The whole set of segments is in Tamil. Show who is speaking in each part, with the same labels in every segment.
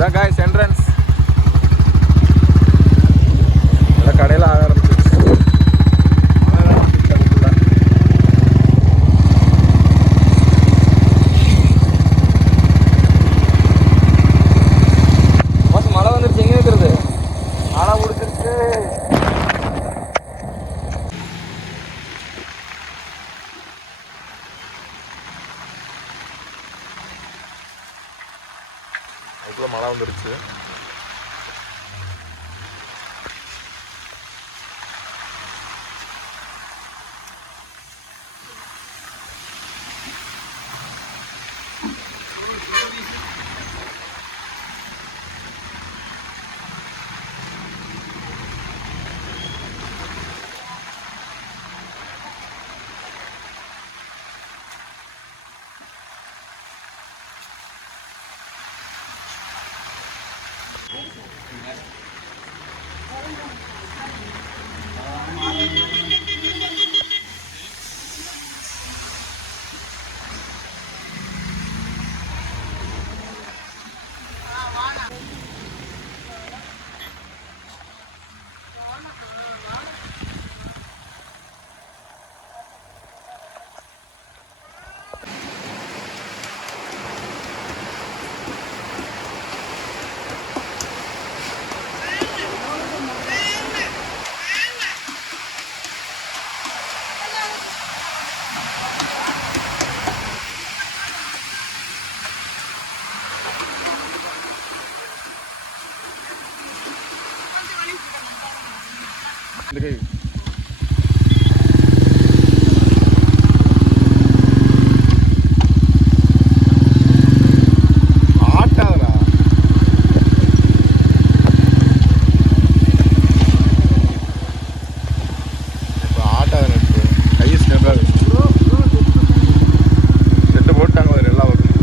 Speaker 1: இதான் காய்ஸ் என்ட்ரன்ஸ் எல்லாம் கடையில் ஆக ஆரம்பிச்சிருச்சு ஆக ஆரம்பிச்சிருச்சு அதுக்குள்ள.
Speaker 2: மாசம் மழை வந்துருச்சு எங்க இருக்கிறது
Speaker 1: மழை பிடிச்சிருச்சு அதுக்குள்ள மழை வந்துருச்சு Thank you. இந்த கை ஆட்டாதடா இப்போ ஆட்டாத நட்டு கை ஸ்டெப்பாக செட்டு போட்டாங்க ஒரு எல்லா பக்கம்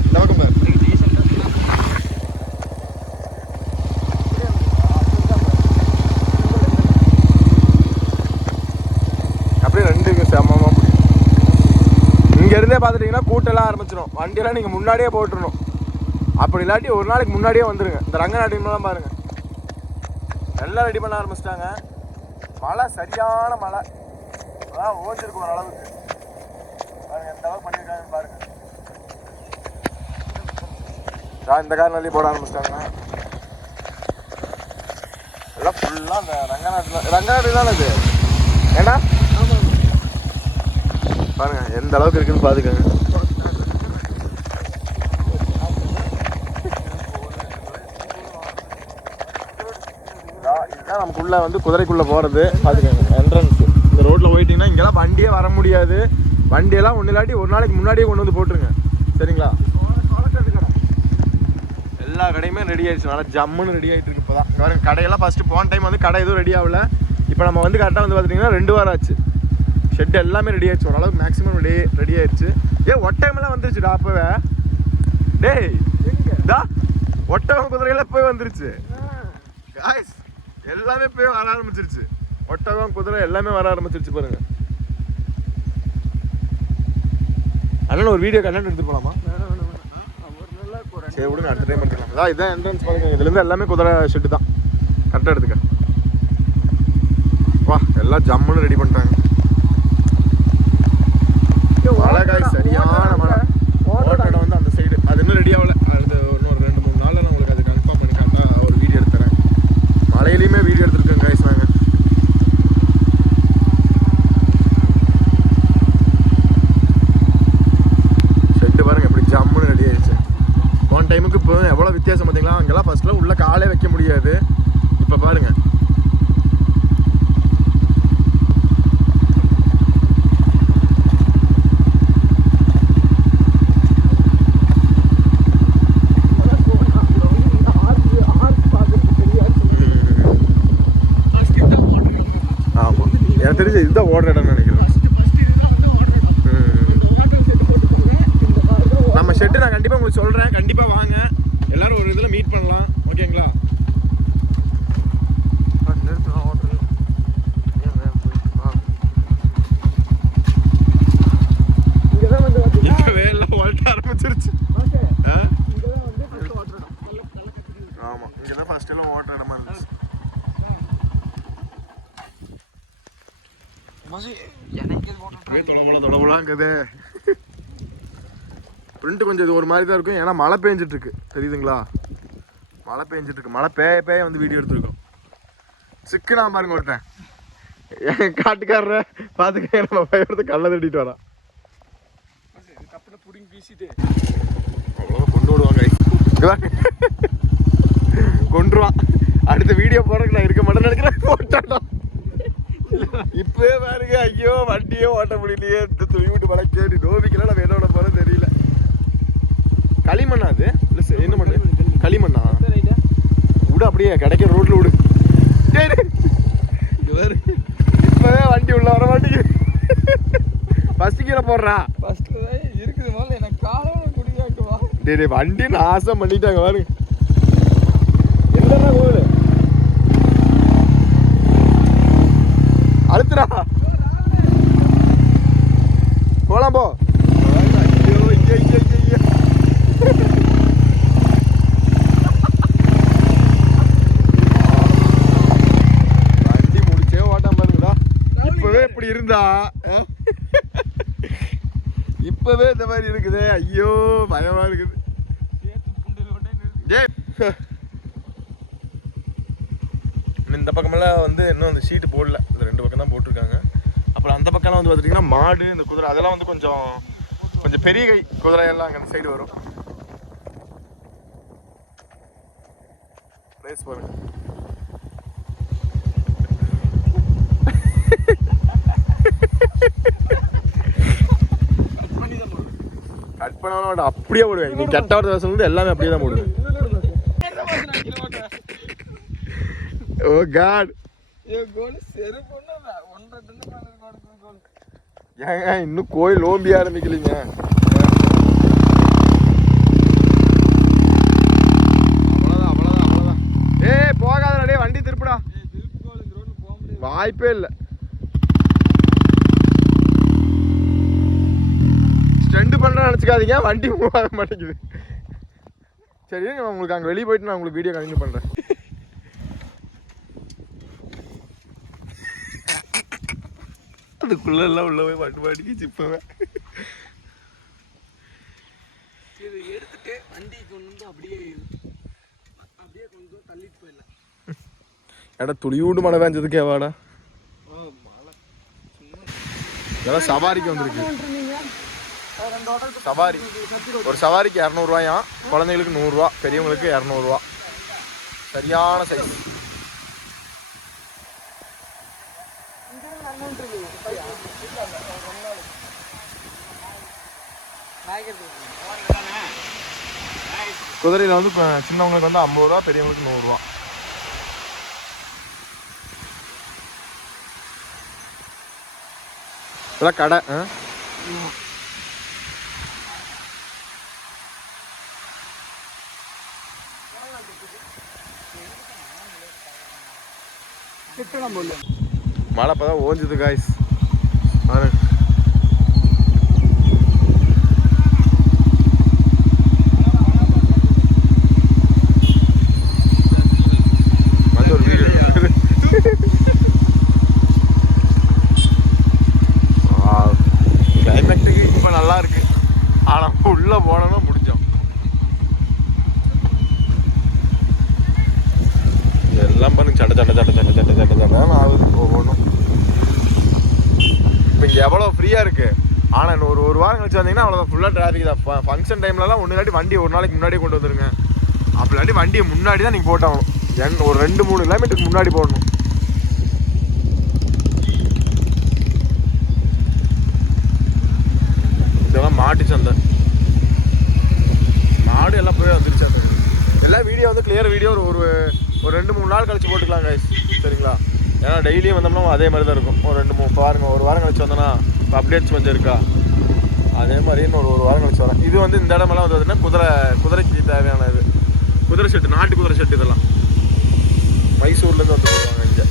Speaker 1: இந்த பக்கம் பாரு. அப்படியே ரெண்டுக்கு சமமாக பிடிக்கும் இங்க இருந்தே கூட்டெல்லாம் ஆரம்பிச்சிடும் வண்டியெல்லாம் நீங்கள் முன்னாடியே போட்டுருணும் அப்படி இல்லாட்டி ஒரு நாளைக்கு முன்னாடியே வந்துடுங்க இந்த ரங்கநாட்டின்லாம் பாருங்கள் எல்லாம் ரெடி பண்ண ஆரம்பிச்சிட்டாங்க. மழை சரியான மழை. அதான் ஓஞ்சிருக்கு ஒரு அளவுக்கு பாருங்க எந்த அளவுக்கு பண்ணியிருக்காங்கன்னு பாருங்கள் இந்த கார் நல்லி போட ஆரம்பிச்சிட்டாங்க. எல்லாம் ஃபுல்லாக அந்த ரங்கநாட்டில் ரங்கநாட்டு தானே இது? ஏன்னா பாருங்க எந்த அளவுக்கு இருக்குன்னு பாத்துக்கோங்க. இதுதான் நமக்குள்ள வந்து குதிரைக்குள்ள போறது. பாத்துக்கோங்க என்ட்ரன்ஸ் இந்த ரோட்ல போயிட்டீங்கன்னா இங்கெல்லாம் வண்டியே வர முடியாது. வண்டியெல்லாம் ஒண்ணு இல்லாட்டி ஒரு நாளைக்கு முன்னாடியே கொண்டு வந்து போட்டுருங்க. சரிங்களா? எல்லா கடையுமே ரெடி ஆயிடுச்சு. நல்லா ஜம்முன்னு ரெடி ஆயிட்டு இருக்கு இப்போதான். இங்க பாருங்க கடையெல்லாம் ஃபர்ஸ்ட் போன டைம் வந்து கடை எதுவும் ரெடி ஆகல. இப்போ நம்ம வந்து கரெக்டாக வந்து பார்த்துட்டிங்கன்னா ரெண்டு வாரம் ஆச்சு. ஷெட் எல்லாமே ரெடி ஆயிடுச்சு. ஓரளவுக்கு மேக்ஸிமம் ரெடி ரெடி ஆயிடுச்சு. ஏ ஒட்டகமெல்லாம் வந்துருச்சுடா அப்பவே? டேய் டா ஒட்டகம் குதிரையெல்லாம் போய் வந்துருச்சு? காய்ஸ் எல்லாமே போய் வர ஆரம்பிச்சிருச்சு. ஒட்டகம் குதிரை எல்லாமே வர ஆரம்பிச்சிருச்சு பாருங்க. அண்ணன் ஒரு வீடியோ கண்டென்ட் எடுத்து போலாமா? சரி விடுங்க அடுத்த டைம் பண்ணிக்கலாம் அதான் இதான் என்ட்ரன்ஸ் பாருங்க. இதுலேருந்து எல்லாமே குதிரை ஷெட்டு தான். கரெக்டாக எடுத்துக்க. வா எல்லாம் ஜம்முன்னு ரெடி பண்ணிட்டாங்க. மழை காய் சரியான மழை. ஓட்ட இடம் வந்து அந்த சைடு அது இன்னும் ரெடி ஆகல அது இன்னொரு ரெண்டு மூணு நாளில் நான் உங்களுக்கு அது கன்ஃபார்ம் பண்ணி காட்டா ஒரு வீடியோ எடுத்துறேன் மழையிலையுமே வீடியோ எடுத்துருக்கேன் காய்ஸ் நாங்கள் ஷெட்டு பாருங்க எப்படி ஜம்முன்னு ரெடி ஆயிடுச்சு போன டைமுக்கு இப்போ எவ்வளோ வித்தியாசம் பார்த்தீங்களா அங்கெல்லாம் ஃபர்ஸ்ட்ல உள்ள காலே வைக்க முடியாது இப்போ பாருங்க ஆமாம் எனக்கு தெரிஞ்சு இதுதான் ஓடுற இடம்னு நினைக்கிறேன். நம்ம ஷெட்டு நான் கண்டிப்பாக உங்களுக்கு சொல்கிறேன் கண்டிப்பாக வாங்க எல்லாரும் ஒரு இதில் மீட் பண்ணலாம் ஓகேங்களா இப்பவே எல்லாம் ஓட்ட ஆரம்பிச்சிருச்சு ஆ? இதெல்லாம் ஓட்டுற இடமா இருந்துச்சு
Speaker 2: எனக்கு
Speaker 1: அப்படியே தொலைபோல தொலைபோலாங்குது பிரிண்ட் கொஞ்சம் இது ஒரு மாதிரி தான் இருக்கும். ஏன்னா மழை பெஞ்சிட்டு இருக்கு தெரியுதுங்களா? மழை பெஞ்சிட்டு இருக்கு மழை பேய பேய வந்து வீடியோ எடுத்திருக்கோம். சிக்குனா பாருங்க ஒருத்தன். என் காட்டுக்காரர பார்த்துக்க நம்ம பயப்படுத்த கல்ல தட்டிட்டு வரான்.
Speaker 2: கப்பில் புடிங்கி வீசிட்டு.
Speaker 1: அவ்வளோதான் கொண்டு விடுவாங்க. கொன்றுவான். அடுத்த வீடியோ போடுறதுக்கு நான் இருக்க மாட்டேன்னு நினைக்கிறேன். போட்டாடா. இப்பவே பாருங்க ஐயோ வண்டியே ஓட்ட முடியலையே இந்த துணி விட்டு மழை கேட்டு நோவிக்கலாம் நம்ம என்னோட போல தெரியல. களிமண்ணா அது? இல்லை சரி, என்ன மண்ணு களிமண்ணா? விடு அப்படியே கிடைக்கிற ரோட்ல விடு. இப்பவே வண்டி உள்ள வர மாட்டேங்குது. ஃபர்ஸ்ட் கீழே போடுறா.
Speaker 2: ஃபர்ஸ்ட்ல தான் இருக்குது முதல்ல எனக்கு காலம் குடிக்காட்டுவா
Speaker 1: டேய் வண்டி நாசம் பண்ணிட்டாங்க பாருங்க. என்னடா கோவில் அழுத்துடா போலாம் போ ஐயோ, ஐயோ, ஐயோ, ஐயோ. வண்டி முடிச்சே ஓட்டாம பாருங்கடா இப்பவே இப்படி இருந்தா ஆ? இப்பவே இந்த மாதிரி இருக்குது. ஐயோ பயமா இருக்குது. இந்த பக்கமெல்லாம் வந்து இன்னும் அந்த ஷீட்டு போடல. இந்த ரெண்டு பக்கம் தான் போட்டிருக்காங்க. அப்புறம் அந்த பக்கம்லாம் வந்து பார்த்துட்டிங்கன்னா மாடு இந்த குதிரை அதெல்லாம் வந்து கொஞ்சம் கொஞ்சம் பெரிய கை குதிரை எல்லாம் அங்கே அந்த சைடு வரும். பிளேஸ் பாருங்க வாட அப்படியே போடுவேன் நீ கெட்ட வார்த்தை பேசுறது எல்லாமே அப்படியே தான் போடுவேன். ஓ காட் ஏங்க இன்னும் கோயில் ஓம்பி ஆரம்பிக்கலீங்க. வாய்ப்பே இல்லை அவ்வளோதான் ஏய் போகாதடா டேய் வண்டி திருப்புடா
Speaker 2: ஏய் திருப்பி கோல் இந்த ரோட்ல போக முடியாது
Speaker 1: வாய்ப்பே இல்லை ஸ்டண்ட் பண்ணுறேன்னு நினச்சிக்காதீங்க வண்டி மூவ் ஆக மாட்டேங்குது சரி நான் உங்களுக்கு அங்கே வெளியே போயிட்டு நான் உங்களுக்கு வீடியோ கண்டினியூ பண்ணுறேன் அதுக்குள்ள எல்லாம் உள்ள போய் பாட்டு பாடிக்கு சிப்பவேன்
Speaker 2: இது எடுத்துட்டு வண்டி கொண்டு வந்து அப்படியே அப்படியே கொஞ்சம் தள்ளிட்டு போயிடலாம்
Speaker 1: ஏடா துளியூண்டு மழை பெஞ்சதுக்கே வாடா
Speaker 2: ஓ மழை சும்மா
Speaker 1: இதெல்லாம் சவாரிக்கு வந்திருக்கு சவாரி. ஒரு சவாரிக்கு இரநூறுவாயாம் குழந்தைங்களுக்கு நூறுரூவா பெரியவங்களுக்கு இரநூறுவா. சரியான சைஸ் குதிரையில் வந்து இப்போ சின்னவங்களுக்கு வந்து ஐம்பது ரூபா பெரியவங்களுக்கு நூறுரூவா இதெல்லாம் கடை ஆ? மழை இப்போ தான் ஓஞ்சுது காய்ஸ் பாரு வந்து ஒரு வீடியோ கிளைமேட்டுக்கு இப்போ நல்லா இருக்கு ஆனால் உள்ளே போனோம்னா முடிஞ்சோம் எல்லாம் பாருங்க சட்ட சட்ட சட்ட சட்ட சட்ட சட்ட சட்டன்னு ஆகுது ஒவ்வொன்றும் இப்போ இங்கே எவ்வளோ ஃப்ரீயாக இருக்குது ஆனால் ஒரு ஒரு வாரம் கழிச்சு வந்தீங்கன்னா அவ்வளோ ஃபுல்லாக டிராஃபிக் தான். ஃபங்க்ஷன் டைம்லலாம் ஒன்று இல்லாட்டி வண்டி ஒரு நாளைக்கு முன்னாடி கொண்டு வந்துருங்க. அப்படி இல்லாட்டி வண்டியை முன்னாடி தான் நீங்கள் போட்டாகணும். எங் ஒரு ரெண்டு மூணு கிலோமீட்டருக்கு முன்னாடி போடணும். இதெல்லாம் மாட்டு சந்தை. மாடு எல்லாம் போய் வந்துருச்சு. அந்த எல்லாம் வீடியோ வந்து கிளியர் வீடியோ ஒரு ஒரு ஒரு ரெண்டு மூணு நாள் கழிச்சு போட்டுக்கலாம் கைஸ் சரிங்களா? ஏன்னா டெய்லியும் வந்தோம்னா அதே மாதிரி தான் இருக்கும். ஒரு ரெண்டு மூணு பாருங்க ஒரு வாரம் கழிச்சு வந்தோன்னா இப்போ அப்டேட்ஸ் கொஞ்சம் இருக்கா அதே மாதிரி இன்னும் ஒரு ஒரு வாரம் கழிச்சு வரேன். இது வந்து இந்த இடமெல்லாம் வந்து பார்த்தீங்கன்னா குதிரை குதிரைக்கு தேவையான இது. குதிரை ஷெட்டு நாட்டு குதிரை ஷெட்டு இதெல்லாம். மைசூர்லேருந்து வந்து போடுவாங்க இங்கே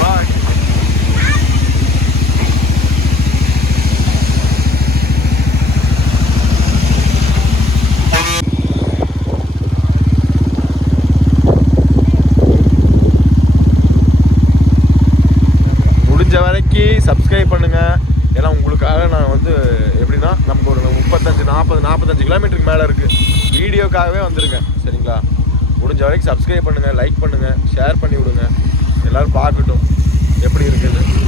Speaker 1: Bye. வரைக்கும் சப்ஸ்கிரைப் பண்ணுங்க. ஏன்னா உங்களுக்காக நான் வந்து எப்படின்னா நமக்கு ஒரு முப்பத்தஞ்சு நாற்பது நாற்பத்தஞ்சு கிலோமீட்டருக்கு மேலே இருக்கு. வீடியோக்காகவே வந்திருக்கேன் சரிங்களா? முடிஞ்ச வரைக்கும் சப்ஸ்கிரைப் பண்ணுங்க லைக் பண்ணுங்க ஷேர் பண்ணி விடுங்க. எல்லாரும் பார்க்கட்டும். எப்படி இருக்குது